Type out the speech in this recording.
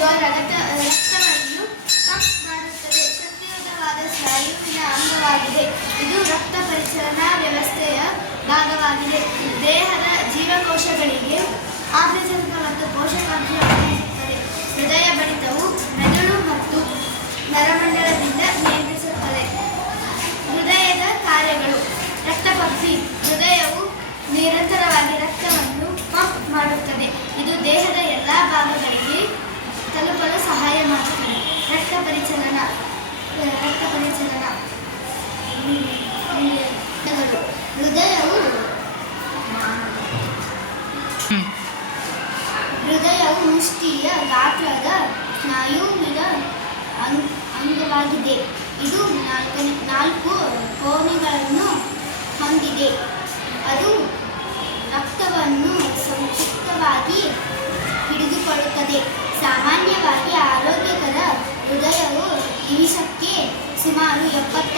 ರಕ್ತವನ್ನು ಪಂಪ್ ಮಾಡುತ್ತದೆ. ಶಕ್ತಿಯುತವಾದ ಸ್ನಾಯುವಿನ ಅಂಗವಾಗಿದೆ. ಇದು ರಕ್ತ ಪರಿಚಲನಾ ವ್ಯವಸ್ಥೆಯ ಭಾಗವಾಗಿದೆ. ದೇಹದ ಜೀವಕೋಶಗಳಿಗೆ ಆಮ್ಲಜನಕ ಮತ್ತು ಪೋಷಕಾಂಶ ಒದಗಿಸುತ್ತದೆ. ಹೃದಯ ಬಡಿತವು ಮೆದುಳು ಮತ್ತು ನರಮಂಡಲದಿಂದ ನಿಯಂತ್ರಿಸುತ್ತದೆ. ಹೃದಯದ ಕಾರ್ಯಗಳು. ರಕ್ತ ಪಂಪಿಂಗ್. ಹೃದಯವು ನಿರಂತರವಾಗಿ ರಕ್ತವನ್ನು ಪಂಪ್ ಮಾಡುತ್ತದೆ. ಇದು ದೇಹದ ಎಲ್ಲ ಭಾಗಗಳಿಗೆ ತಲುಪಲು ಸಹಾಯ ಮಾಡುತ್ತದೆ. ರಕ್ತ ಪರಿಚಲನ. ಹೃದಯವು ಮುಷ್ಟಿಯ ಗಾತ್ರದ ಸ್ನಾಯುವಿನ ಅಂಗವಾಗಿದೆ. ಇದು 4 ಕೋಣೆಗಳನ್ನು ಹೊಂದಿದೆ. ಅದು ರಕ್ತವನ್ನು ಸಂಕ್ಷಿಪ್ತವಾಗಿ ಹಿಡಿದುಕೊಳ್ಳುತ್ತದೆ. ಸಾಮಾನ್ಯವಾಗಿ ಆರೋಗ್ಯಕರ ಹೃದಯವು ನಿಮಿಷಕ್ಕೆ ಸುಮಾರು 75